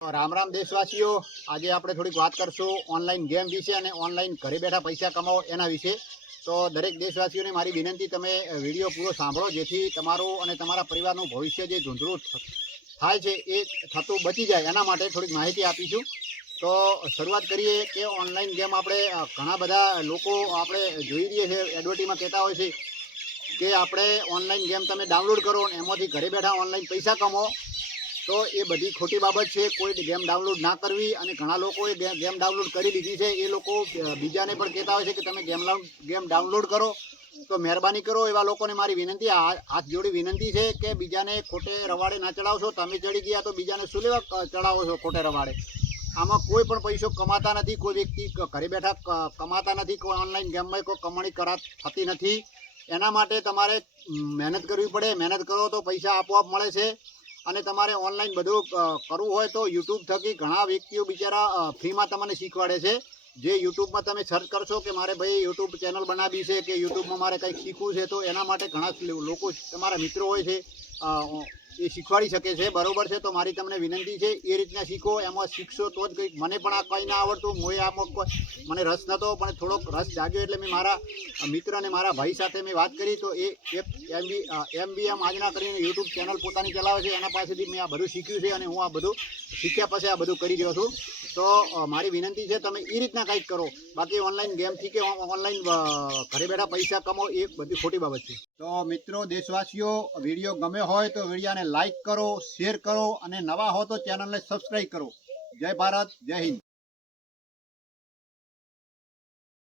રામ રામ દેશવાસીઓ, આજે આપણે થોડીક વાત કરશું ઓનલાઈન ગેમ વિશે અને ઓનલાઈન ઘરે બેઠા પૈસા કમાવો એના વિશે. તો દરેક દેશવાસીઓને મારી વિનંતી, તમે વિડીયો પૂરો સાંભળો, જેથી તમારું અને તમારા પરિવારનું ભવિષ્ય જે ધૂંધળું થાય છે એ થતું બચી જાય. એના માટે થોડીક માહિતી આપીશું. તો શરૂઆત કરીએ કે ઓનલાઈન ગેમ આપણે ઘણા બધા લોકો આપણે જોઈ રહીએ છીએ, એડવર્ટીમાં કહેતા હોય છે કે આપણે ઓનલાઈન ગેમ તમે ડાઉનલોડ કરો અને એમાંથી ઘરે બેઠા ઓનલાઈન પૈસા કમાવો. તો એ બધી ખોટી બાબત છે. કોઈ ગેમ ડાઉનલોડ ના કરવી. અને ઘણા લોકોએ ગેમ ડાઉનલોડ કરી લીધી છે. એ લોકો બીજાને પણ કહેતા હોય છે કે તમે ગેમ ડાઉનલોડ કરો. તો મહેરબાની કરો, એવા લોકોને મારી વિનંતી, હાથ જોડી વિનંતી છે કે બીજાને ખોટે રવાડે ના ચડાવશો. તમે ચડી ગયા તો બીજાને શું લેવા ચડાવો છો ખોટે રવાડે? આમાં કોઈ પણ પૈસો કમાતા નથી. કોઈ વ્યક્તિ ઘરે બેઠા કમાતા નથી. કોઈ ઓનલાઈન ગેમમાં કોઈ કમાણી થતી નથી. એના માટે તમારે મહેનત કરવી પડે. મહેનત કરો તો પૈસા આપોઆપ મળે છે. અને તમારે ઓનલાઈન બધું કરવું હોય તો યુટ્યુબ થકી ઘણા વ્યક્તિઓ બિચારા ફ્રીમાં તમને શીખવાડે છે. જે યુટ્યુબમાં તમે સર્ચ કરશો કે મારે ભાઈ યુટ્યુબ ચેનલ બનાવી છે કે યુટ્યુબમાં મારે કંઈક શીખવું છે, તો એના માટે ઘણા લોકો તમારા મિત્રો હોય છે, એ શીખવાડી શકે છે. બરાબર છે? તો મારી તમને વિનંતી છે, એ રીતના શીખો. એમાં શીખશો તો જ કંઈક. મને પણ આ કંઈ ના આવડતું. મને રસ નહોતો, પણ થોડોક રસ જાગ્યો એટલે મેં મારા મિત્ર અને મારા ભાઈ સાથે મેં વાત કરી. તો એ MBM આજના કરીને યુટ્યુબ ચેનલ પોતાની ચલાવે છે. એના પાસેથી મેં આ બધું શીખ્યું છે અને હું આ બધું શીખ્યા પછી આ બધું કરી રહ્યો છું. તો મારી વિનંતી છે, તમે એ રીતના કંઈક કરો. બાકી ઓનલાઈન ગેમથી કે ઓનલાઈન ઘરે બેઠા પૈસા કમાવો એ બધી ખોટી બાબત છે. તો મિત્રો દેશવાસીઓ, વિડીયો ગમ્યો હોય તો વિડીયોને લાઈક કરો, શેર કરો અને નવા હો તો ચેનલને સબસ્ક્રાઈબ કરો. જય ભારત, જય હિન્દ.